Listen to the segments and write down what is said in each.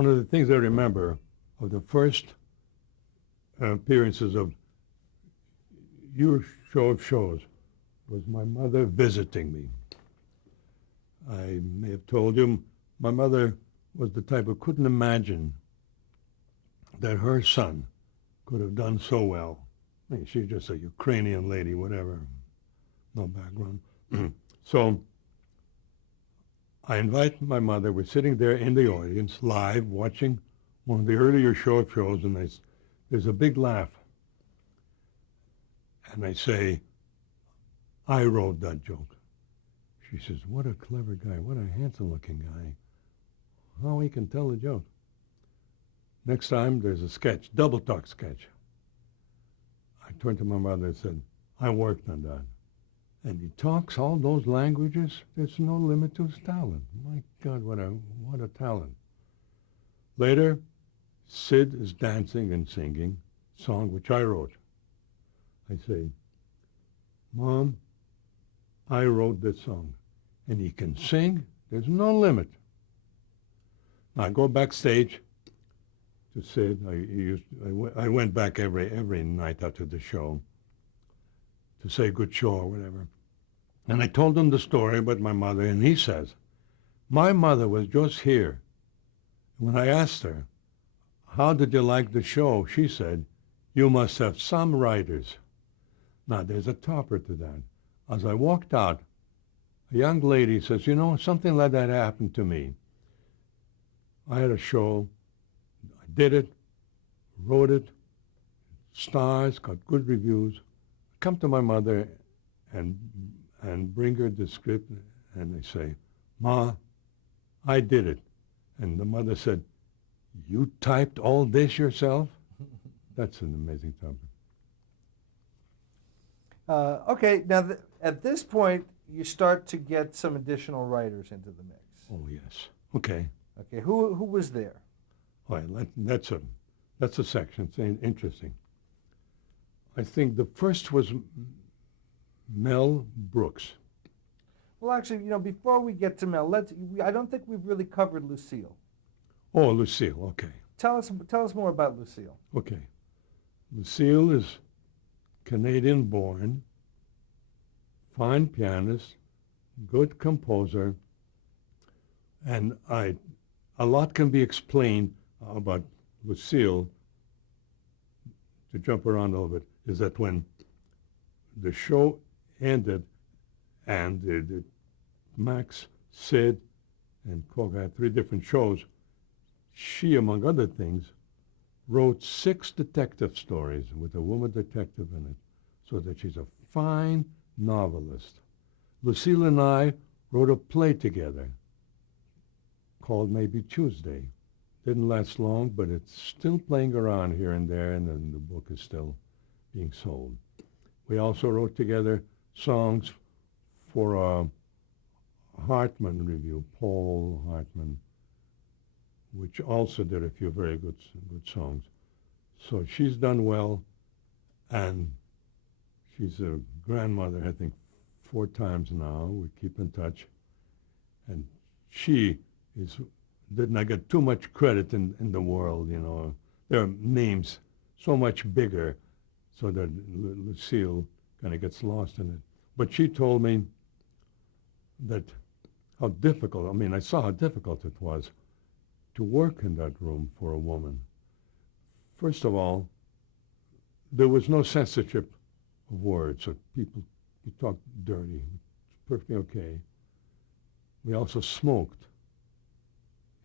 One of the things I remember of the first appearances of your show of shows was my mother visiting me. I may have told you, my mother was the type who couldn't imagine that her son could have done so well. I mean, she's just a Ukrainian lady, whatever, no background. So I invite my mother. We're sitting there in the audience, live, watching one of the earlier show of shows, and there's a big laugh. And I say, I wrote that joke. She says, what a clever guy, what a handsome-looking guy. How he can tell a joke. Next time, there's a sketch, double talk sketch. I turned to my mother and said, I worked on that. And he talks all those languages. There's no limit to his talent. My God, what a talent. Later, Sid is dancing and singing a song which I wrote. I say, Mom, I wrote this song. And he can sing. There's no limit. Now, I go backstage to Sid. I went back every night after the show to say good show or whatever. And I told him the story about my mother, and he says, my mother was just here. When I asked her, how did you like the show? She said, you must have some writers. Now, there's a topper to that. As I walked out, a young lady says, you know, something like that happened to me. I had a show, I did it, wrote it, stars, got good reviews. Come to my mother and bring her the script, and they say, Ma, I did it. And the mother said, you typed all this yourself? That's an amazing topic. Okay, now at this point, you start to get some additional writers into the mix. Oh, yes. Okay. Okay, who was there? All right, that's a section. It's interesting. I think the first was Mel Brooks. Well, actually, before we get to Mel, I don't think we've really covered Lucille. Oh, Lucille, okay. Tell us more about Lucille. Okay. Lucille is Canadian-born, fine pianist, good composer, and a lot can be explained about Lucille, to jump around a little bit, is that when the show ended and the Max, Sid, and Cook had 3 different shows, she, among other things, wrote 6 detective stories with a woman detective in it, so that she's a fine novelist. Lucille and I wrote a play together called Maybe Tuesday. Didn't last long, but it's still playing around here and there, and then the book is still being sold. We also wrote together songs for a Hartman review, Paul Hartman, which also did a few very good songs. So she's done well, and she's a grandmother, I think, 4 times now. We keep in touch. And she did not get too much credit in the world, There are names so much bigger, so that Lucille kind of gets lost in it. But she told me that how difficult, I saw how difficult it was to work in that room for a woman. First of all, there was no censorship of words, so people talked dirty. It's perfectly okay. We also smoked.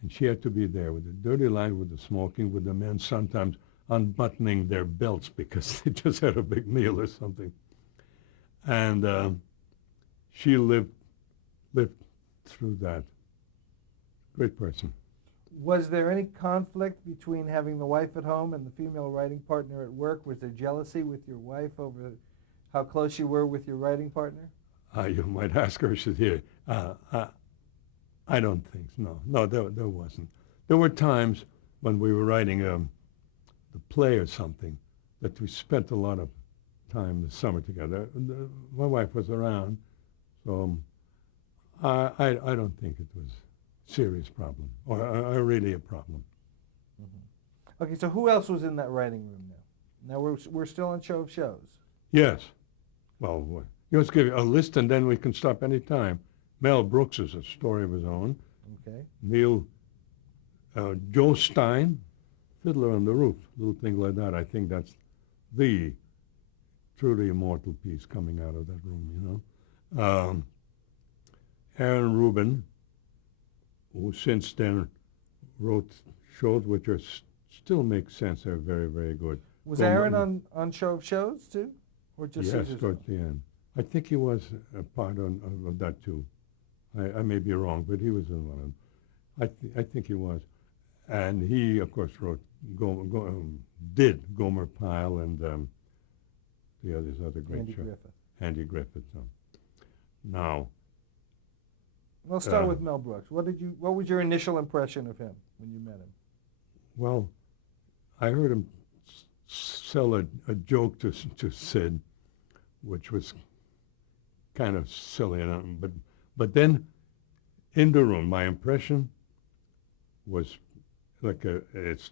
And she had to be there with the dirty line, with the smoking, with the men sometimes unbuttoning their belts because they just had a big meal or something. And she lived through that. Great person. Was there any conflict between having the wife at home and the female writing partner at work? Was there jealousy with your wife over how close you were with your writing partner? You might ask her, she's here. I don't think so. No, there wasn't. There were times when we were writing the play or something that we spent a lot of time this summer together. My wife was around, so I don't think it was a serious problem or really a problem. Okay, so who else was in that writing room now? Now we're still on Show of Shows. Yes. Well, let's give you a list and then we can stop any time. Mel Brooks is a story of his own. Okay. Joe Stein, Fiddler on the Roof, little thing like that. I think that's the truly immortal piece coming out of that room, you know. Aaron Rubin, who since then wrote shows which are still make sense. They're very, very good. Was Aaron on Show of Shows too? Or just yes, Caesar's towards the end. I think he was a part of that too. I may be wrong, but he was in one of them. I think he was. And he, of course, wrote, did Gomer Pyle and the other great Andy show. Griffith. Andy Griffith. Now, We'll start with Mel Brooks. What was your initial impression of him when you met him? well, I heard him sell a joke to Sid, which was kind of silly, but then in the room, my impression was like it's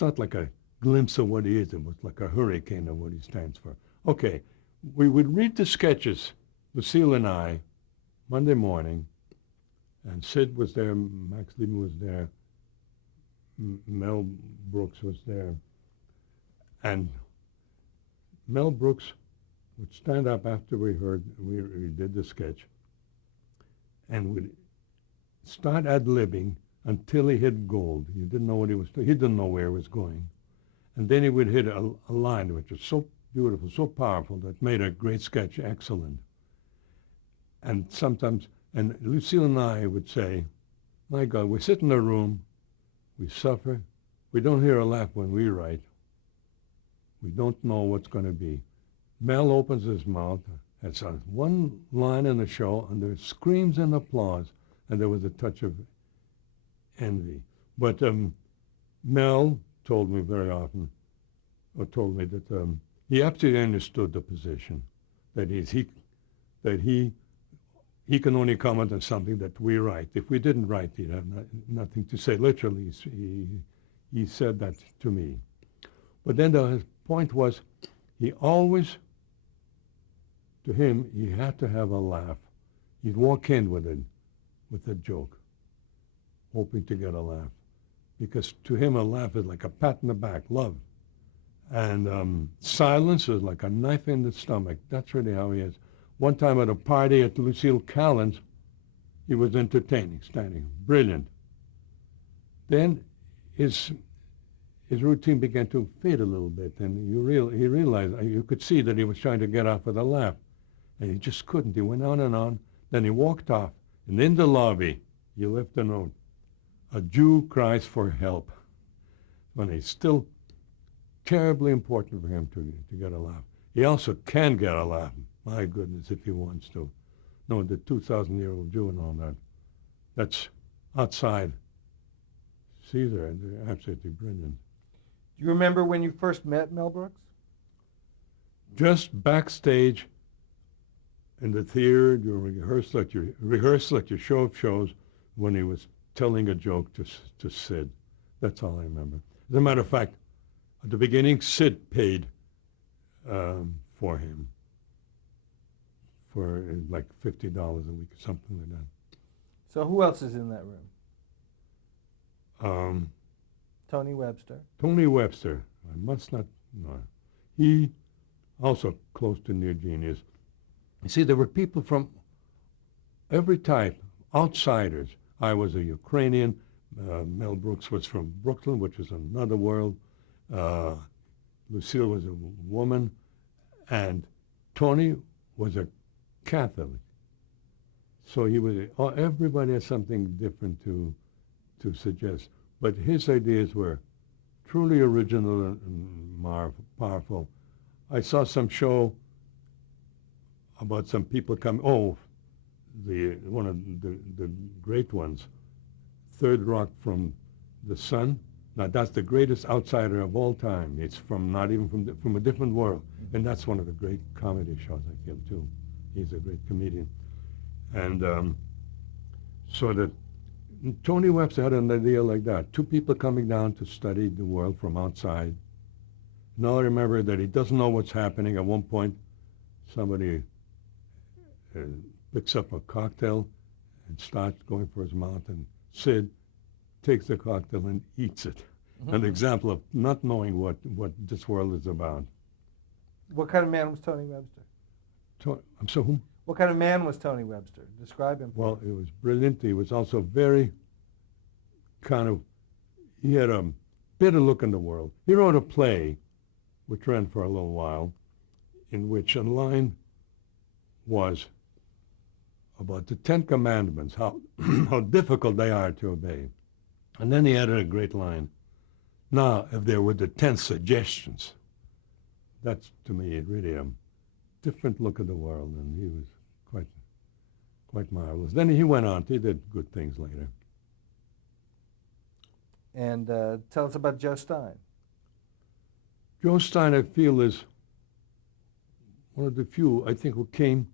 not like a glimpse of what he is. It was like a hurricane of what he stands for. Okay, we would read the sketches, Lucille and I, Monday morning, and Sid was there, Max Liebman was there, Mel Brooks was there, and Mel Brooks would stand up after we did the sketch, and would start ad-libbing until he hit gold. He didn't know what he didn't know where he was going. And then he would hit a line which was so beautiful, so powerful, that made a great sketch excellent. And sometimes, and Lucille and I would say, my God, we sit in a room, we suffer, we don't hear a laugh when we write. We don't know what's going to be. Mel opens his mouth, has one line in the show, and there screams and applause, and there was a touch of envy. But Mel told me very often, or told me that he absolutely understood the position, that he can only comment on something that we write. If we didn't write, he'd have nothing to say. Literally, he said that to me. But then the point was, he always, to him, he had to have a laugh. He'd walk in with a joke, hoping to get a laugh. Because to him, a laugh is like a pat in the back, love. And silence is like a knife in the stomach. That's really how he is. One time at a party at Lucille Callan's, he was entertaining, standing, brilliant. Then his routine began to fade a little bit, and he realized, you could see that he was trying to get off with a laugh, and he just couldn't. He went on and on. Then he walked off, and in the lobby, he left a note. A Jew cries for help. When it's still terribly important for him to get a laugh. He also can get a laugh. My goodness, if he wants to. No, the 2,000-year-old Jew and all that. That's outside Caesar, and they're absolutely brilliant. Do you remember when you first met Mel Brooks? Just backstage in the theater during rehearsal at your show of shows, when he was telling a joke to Sid. That's all I remember. As a matter of fact, at the beginning, Sid paid for him for like $50 a week or something like that. So who else is in that room? Um, Tony Webster. Tony Webster, I must not know. He also close to near genius. You see, there were people from every type, outsiders. I was a Ukrainian. Mel Brooks was from Brooklyn, which is another world. Lucille was a woman. And Tony was a Catholic. So he was, everybody has something different to suggest. But his ideas were truly original and powerful. I saw some show about some people coming, one of the great ones, Third Rock from the Sun. Now that's the greatest outsider of all time. It's from from a different world. And that's one of the great comedy shows I feel too. He's a great comedian. And so that And Tony Webster had an idea like that. Two people coming down to study the world from outside. Now remember that he doesn't know what's happening. At one point, somebody uh, picks up a cocktail and starts going for his mouth, and Sid takes the cocktail and eats it. Mm-hmm. An example of not knowing what this world is about. What kind of man was Tony Webster? I'm sorry, whom? What kind of man was Tony Webster? Describe him. Well, it was brilliant. He was also very he had a bitter look in the world. He wrote a play, which ran for a little while, in which a line was about the Ten Commandments, how, how difficult they are to obey. And then he added a great line. Now, if there were the 10 suggestions, that's, to me, really a different look at the world, and he was quite marvelous. Then he went on. He did good things later. And tell us about Joe Stein. Joe Stein, I feel, is one of the few, I think, who came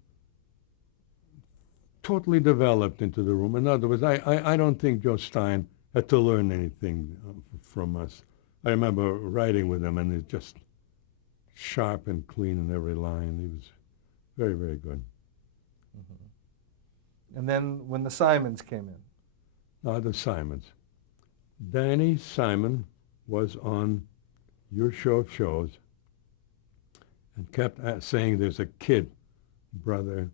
totally developed into the room. In other words, I don't think Joe Stein had to learn anything from us. I remember writing with him, and it's just sharp and clean in every line. He was very, very good. Mm-hmm. And then when the Simons came in. Now the Simons. Danny Simon was on your show of shows and kept saying there's a kid brother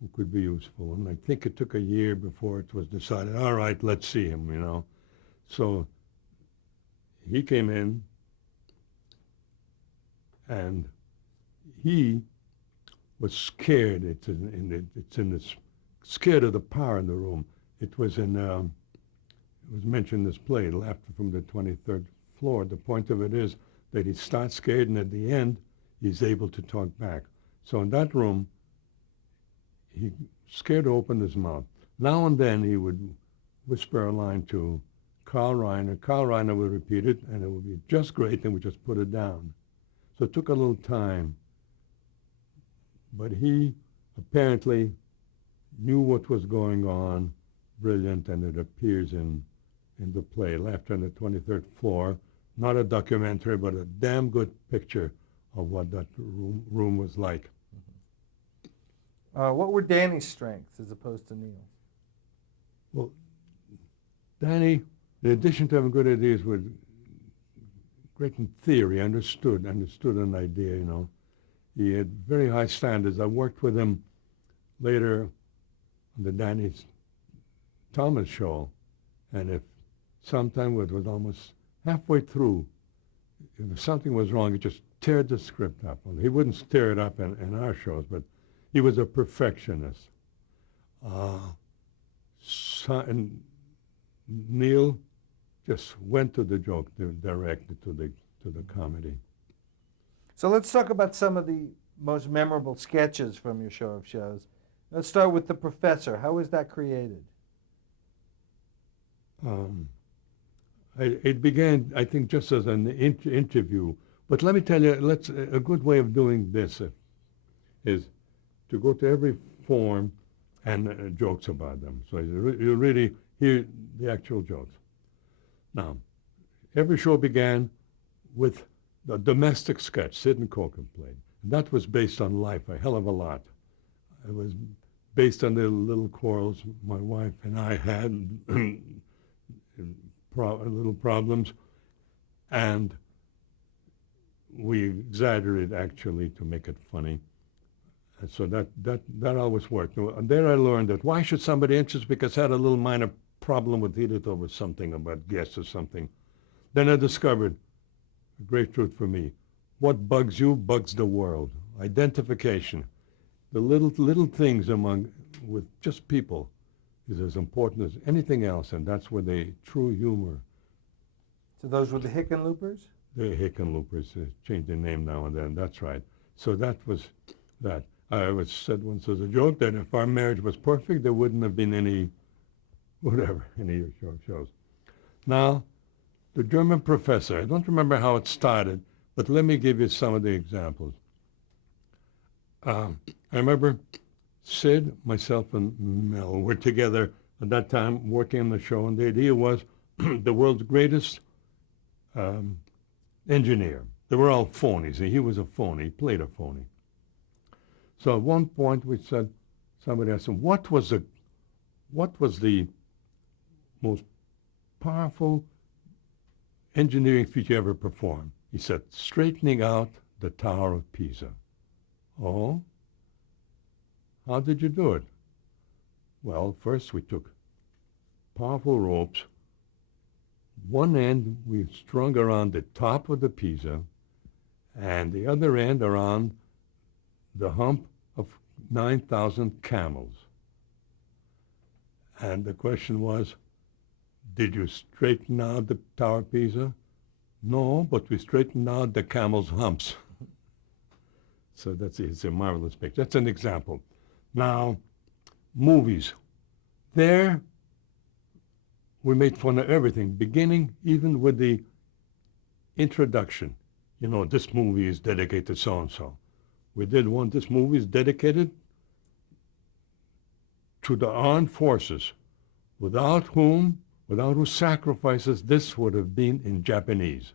who could be useful. And I think it took a year before it was decided, all right, let's see him, you know. So he came in, and he was scared. It's in this scared of the power in the room. It was in it was mentioned in this play, Laughter from the 23rd Floor. The point of it is that he starts scared, and at the end, he's able to talk back. So in that room, he scared to open his mouth. Now and then he would whisper a line to Carl Reiner. Carl Reiner would repeat it, and it would be just great, and we just put it down. So it took a little time. But he apparently knew what was going on, brilliant, and it appears in the play, Laughter on the 23rd Floor. Not a documentary, but a damn good picture of what that room was like. What were Danny's strengths as opposed to Neil's? Well, Danny, in addition to having good ideas, was great in theory, understood an idea, you know. He had very high standards. I worked with him later on the Danny Thomas show, and if sometime it was almost halfway through, if something was wrong, he just teared the script up. Well, he wouldn't tear it up in our shows, but he was a perfectionist. And Neil just went to the joke, directly to the comedy. So let's talk about some of the most memorable sketches from your show of shows. Let's start with The Professor. How was that created? It began, I think, just as an interview. But let me tell you, a good way of doing this is to go to every form and jokes about them. So you really hear the actual jokes. Now, every show began with the domestic sketch Sid and Tolkin played. And that was based on life, a hell of a lot. It was based on the little quarrels my wife and I had, little problems, and we exaggerated actually to make it funny. And so that always worked. And there I learned that why should somebody interest because I had a little minor problem with Edith over something about guests or something. Then I discovered a great truth for me. What bugs you bugs the world. Identification. The little things with just people is as important as anything else, and that's where the true humor. So those were the Hickenloopers? The Hickenloopers changed their name now and then. That's right. So that was that. I was said once as a joke that if our marriage was perfect, there wouldn't have been any shows. Now, the German Professor. I don't remember how it started, but let me give you some of the examples. I remember Sid, myself, and Mel were together at that time working on the show, and the idea was the world's greatest um, engineer. They were all phonies, and he was a phony. He played a phony. So at one point we said, somebody asked him, what was the most powerful engineering feat you ever performed? He said, straightening out the Tower of Pisa. Oh? How did you do it? Well, first we took powerful ropes. One end we strung around the top of the Pisa, and the other end around the hump of 9,000 camels. And the question was, did you straighten out the Tower of Pisa? No, but we straightened out the camel's humps. So it's a marvelous picture. That's an example. Now, movies. There, we made fun of everything, beginning even with the introduction. You know, this movie is dedicated to so-and-so. We did one, this movie is dedicated to the armed forces, without whose sacrifices this would have been in Japanese.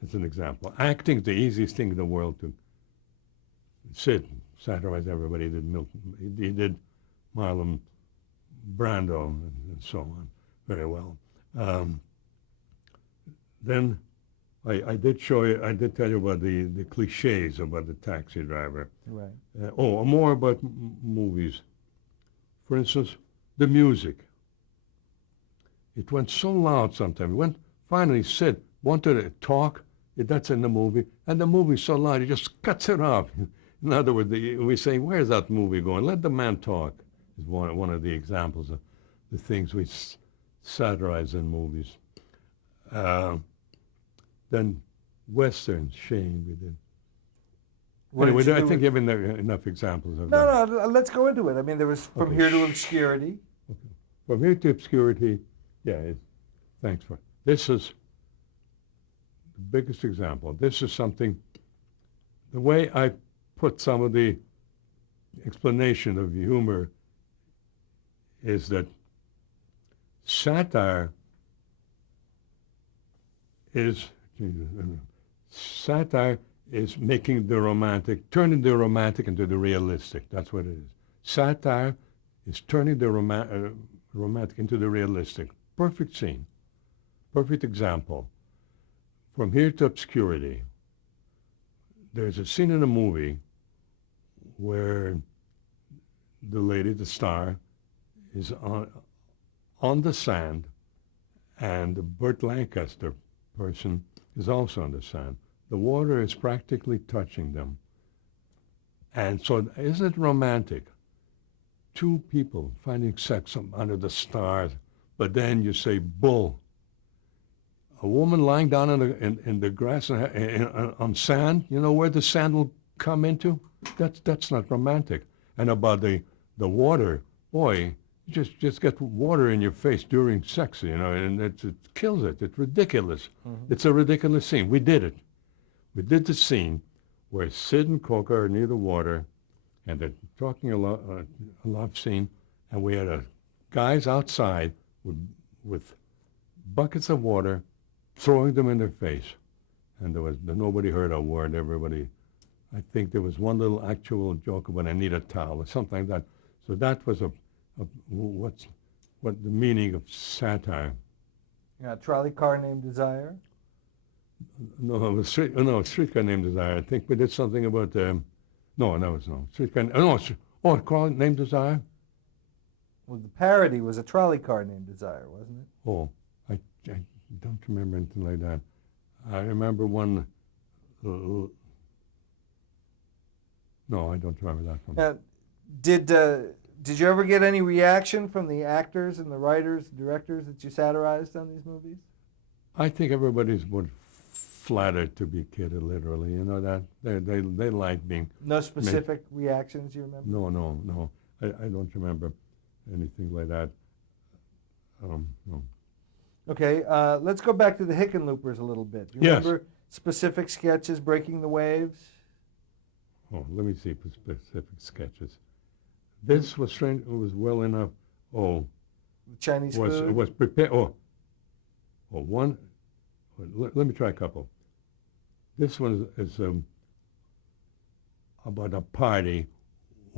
That's an example. Acting is the easiest thing in the world to satirize everybody. He did Milton, he did Marlon Brando and so on very well. Then I did tell you about the cliches about the taxi driver. Right. More about movies. For instance, the music. It went so loud sometimes. When finally Sid wanted to talk, that's in the movie, and the movie's so loud, he just cuts it off. In other words, we say, where's that movie going? Let the man talk, is one of the examples of the things we satirize in movies. Then Westerns, Shane, we did. Anyway, I think you have enough examples of that. No, let's go into it. I mean, there was From Here to Obscurity. Okay. From Here to Obscurity, thanks for this is the biggest example. This is something, the way I put some of the explanation of humor is that satire is making the romantic, turning the romantic into the realistic. That's what it is. Satire is turning the romantic into the realistic. Perfect scene, perfect example. From Here to Obscurity, there's a scene in a movie where the lady, the star, is on the sand, and the Burt Lancaster person is also on the sand. The water is practically touching them. And so isn't it romantic? Two people finding sex under the stars, but then you say, bull. A woman lying down in the grass on sand, you know where the sand will come into? That's not romantic. And about the water, boy, you just get water in your face during sex, you know, and it kills it. It's ridiculous. Mm-hmm. It's a ridiculous scene. We did it. We did the scene where Sid and Coca are near the water, and they're talking a love scene, and we had guys outside with buckets of water, throwing them in their face, and nobody heard a word. Everybody, I think there was one little actual joke about I need a towel or something like that. So that was what the meaning of satire. Yeah, Trolley Car Named Desire. No, it was Streetcar Named Desire. I think we did something about Car Named Desire. Well, the parody was A Trolley Car Named Desire, wasn't it? Oh, I don't remember anything like that. I remember one. No, I don't remember that one. Did you ever get any reaction from the actors and the writers, directors that you satirized on these movies? I think everybody's flattered to be kidded, literally. You know that they like being. No specific reactions you remember? No. I don't remember anything like that. No. Okay, let's go back to the Hickenloopers a little bit. Do you remember specific sketches, Breaking the Waves? Oh, let me see specific sketches. This was strange. It was well enough. Oh, Chinese food? was prepared. One. Let me try a couple. This one is about a party,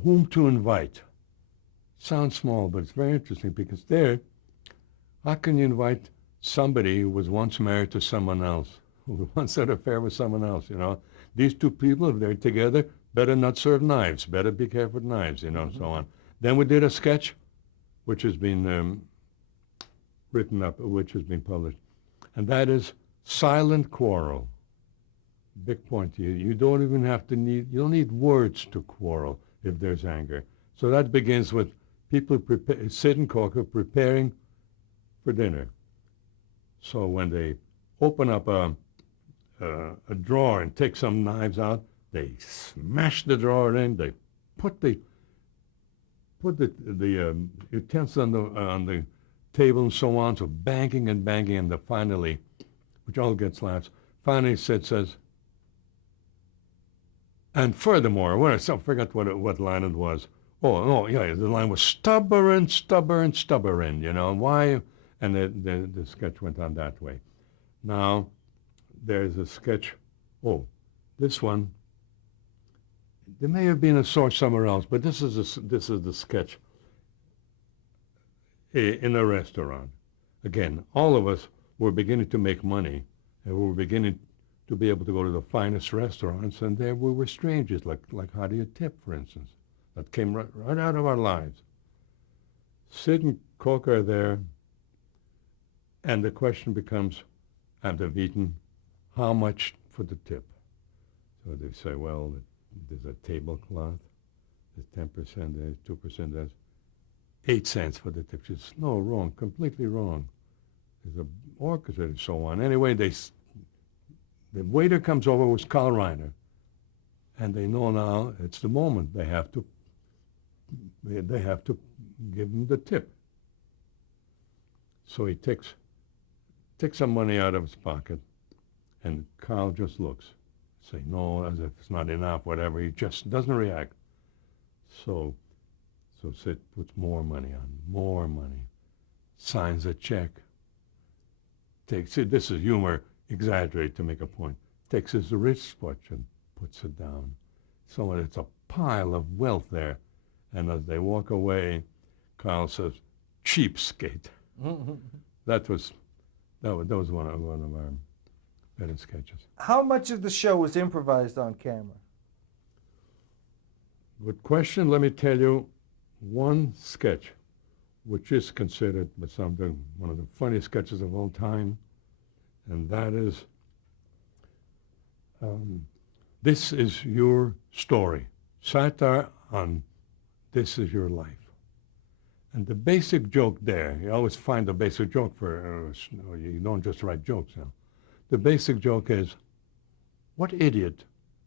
whom to invite. Sounds small, but it's very interesting because there, how can you invite somebody who was once married to someone else, who once had an affair with someone else, you know? These two people, if they're together, better not serve knives, better be careful with knives, you know, and so on. Then we did a sketch, which has been written up, which has been published, and that is silent quarrel. Big point. You don't even have to you don't need words to quarrel if there's anger. So that begins with people sit in Coca preparing for dinner. So when they open up a drawer and take some knives out, they smash the drawer in. They put the utensils on the table and so on. So banging and banging, and finally, which all gets laughs. Finally, Sid says, and furthermore, I forgot what line it was. Oh, yeah, the line was stubborn, you know, why? And the sketch went on that way. Now, there's a sketch, this one, there may have been a source somewhere else, but this is the sketch in a restaurant. Again, all of us were beginning to make money, and we were beginning to be able to go to the finest restaurants, and there we were strangers, like how do you tip, for instance? That came right out of our lives. Sid and Coca are there, and the question becomes, and they've eaten, how much for the tip? So they say, well, there's a tablecloth, there's 10%, there's 2%, there's 8 cents for the tip. She says, no, wrong, completely wrong. There's an orchestra and so on. Anyway, the waiter comes over, was Carl Reiner, and they know now it's the moment. They have to give him the tip. So he takes some money out of his pocket, and Carl just looks, say no, as if it's not enough, whatever. He just doesn't react. So Sid puts more money, signs a check. This is humor, exaggerate to make a point. Takes his wristwatch and puts it down. So it's a pile of wealth there. And as they walk away, Carl says, cheapskate. That was one of our better sketches. How much of the show was improvised on camera? Good question. Let me tell you one sketch, which is considered by some one of the funniest sketches of all time, and that is, this is your story. Satire on this is your life. And the basic joke there, you always find the basic joke you don't just write jokes now. The basic joke is, what idiot,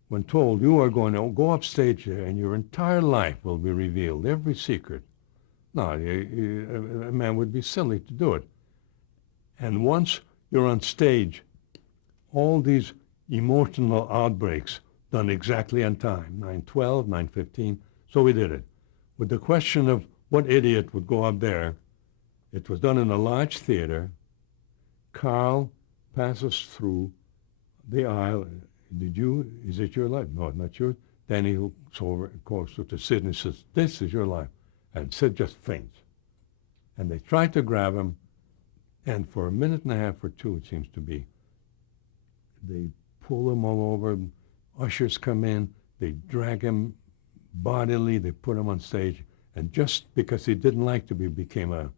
when told you are going to go upstage there and your entire life will be revealed, every secret. No, a man would be silly to do it. And once you're on stage, all these emotional outbreaks done exactly on time, 9:12, 9:15, so we did it. With the question of what idiot would go up there, it was done in a large theater. Carl passes through the aisle. Is it your life? No, not yours. Then he looks over and goes to Sid and says, this is your life. And Sid just faints. And they try to grab him, and for a minute and a half or two, it seems to be, they pull him all over. Ushers come in. They drag him bodily. They put him on stage. And just because he didn't like to be, became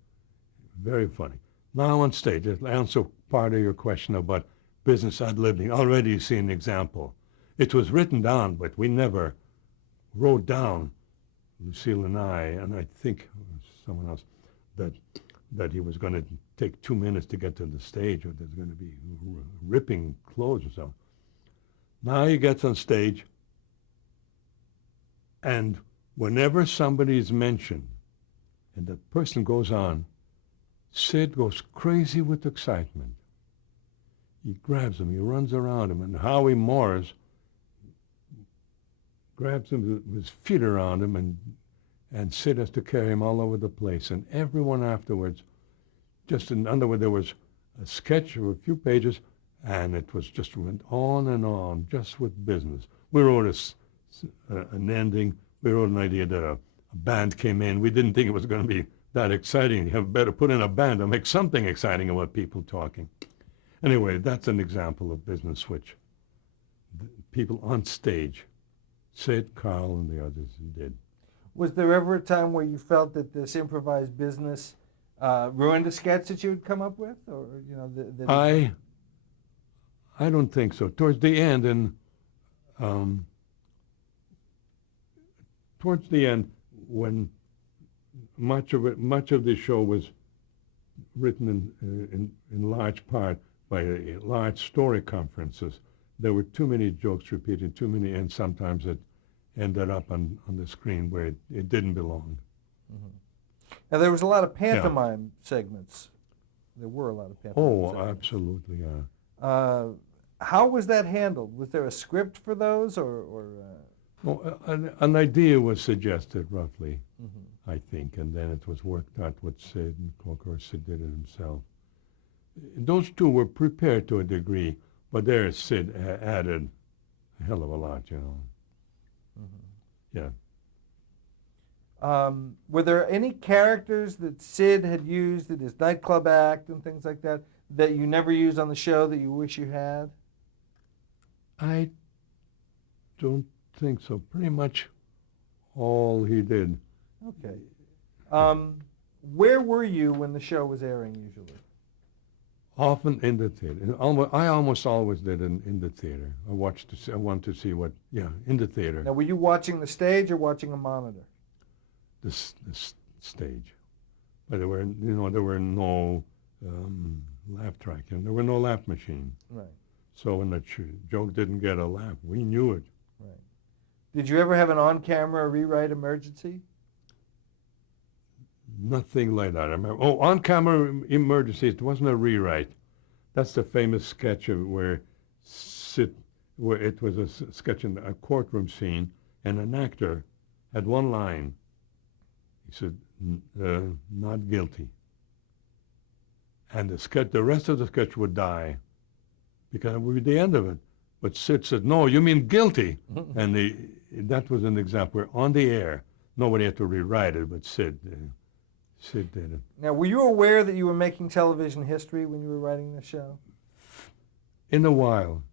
very funny. Now on stage, to answer part of your question about business ad-libbing, already you see an example. It was written down, but we never wrote down, Lucille and I think someone else, that he was going to take 2 minutes to get to the stage, or there's going to be ripping clothes or something. Now he gets on stage, and whenever somebody is mentioned and the person goes on, Sid goes crazy with excitement. He grabs him, he runs around him, and Howie Morris grabs him with his feet around him, and Sid has to carry him all over the place. And everyone afterwards just in other words, there was a sketch of a few pages, and it was just went on and on, just with business. We wrote an ending. We wrote an idea that a band came in. We didn't think it was going to be that exciting. You have better put in a band and make something exciting about people talking. Anyway, that's an example of business which people on stage, Sid, Carl, and the others did. Was there ever a time where you felt that this improvised business ruined a sketch that you had come up with, or I don't think so. Towards the end, when much of the show was written in large part by large story conferences, there were too many jokes repeated, too many, and sometimes it ended up on the screen where it didn't belong. Mm-hmm. Now, there was a lot of pantomime segments. There were a lot of pantomime segments. Oh, absolutely, yeah. How was that handled? Was there a script for those, or? Well, an idea was suggested, roughly, Mm-hmm. I think, and then it was worked out with Sid, and of course Sid did it himself. Those two were prepared to a degree, but there Sid added a hell of a lot, you know. Mm-hmm. Yeah. Were there any characters that Sid had used in his nightclub act and things like that that you never used on the show that you wish you had? I don't think so. Pretty much all he did. Okay. Where were you when the show was airing usually? Often in the theater. I almost always did in the theater. I wanted to see what, in the theater. Now, were you watching the stage or watching a monitor? The stage. But there were no laugh track, and there were no laugh machine. Right. So when the joke didn't get a laugh, we knew it. Right. Did you ever have an on-camera rewrite emergency? Nothing like that. I remember. Oh, on-camera emergency. It wasn't a rewrite. That's the famous sketch of where it was a sketch in a courtroom scene, and an actor had one line. He said, "Not guilty." And the rest of the sketch would die, because it would be the end of it. But Sid said, "No, you mean guilty." And that was an example where on the air, nobody had to rewrite it, but Sid did it. Now, were you aware that you were making television history when you were writing the show? In a while,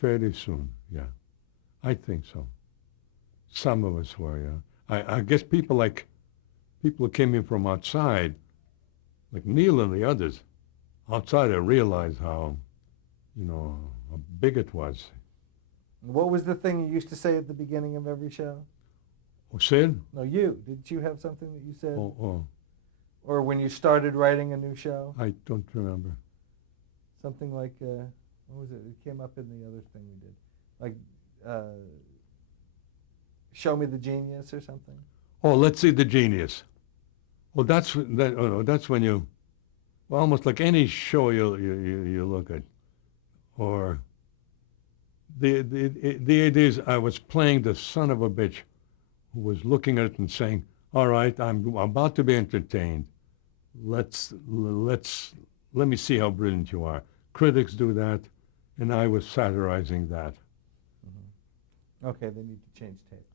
fairly soon, yeah. I think so. Some of us were, yeah. I guess people who came in from outside, like Neil and the others, outside I realized how big it was. What was the thing you used to say at the beginning of every show? Oh, Sid? No, you. Did you have something that you said? Oh. Or when you started writing a new show? I don't remember. Something like, what was it? It came up in the other thing we did. Like, show me the genius or something? Oh, let's see the genius. Well, that's when you, well, almost like any show you look at, or the idea is I was playing the son of a bitch who was looking at it and saying, "All right, I'm about to be entertained. Let me see how brilliant you are." Critics do that, and I was satirizing that. Mm-hmm. Okay, they need to change tape.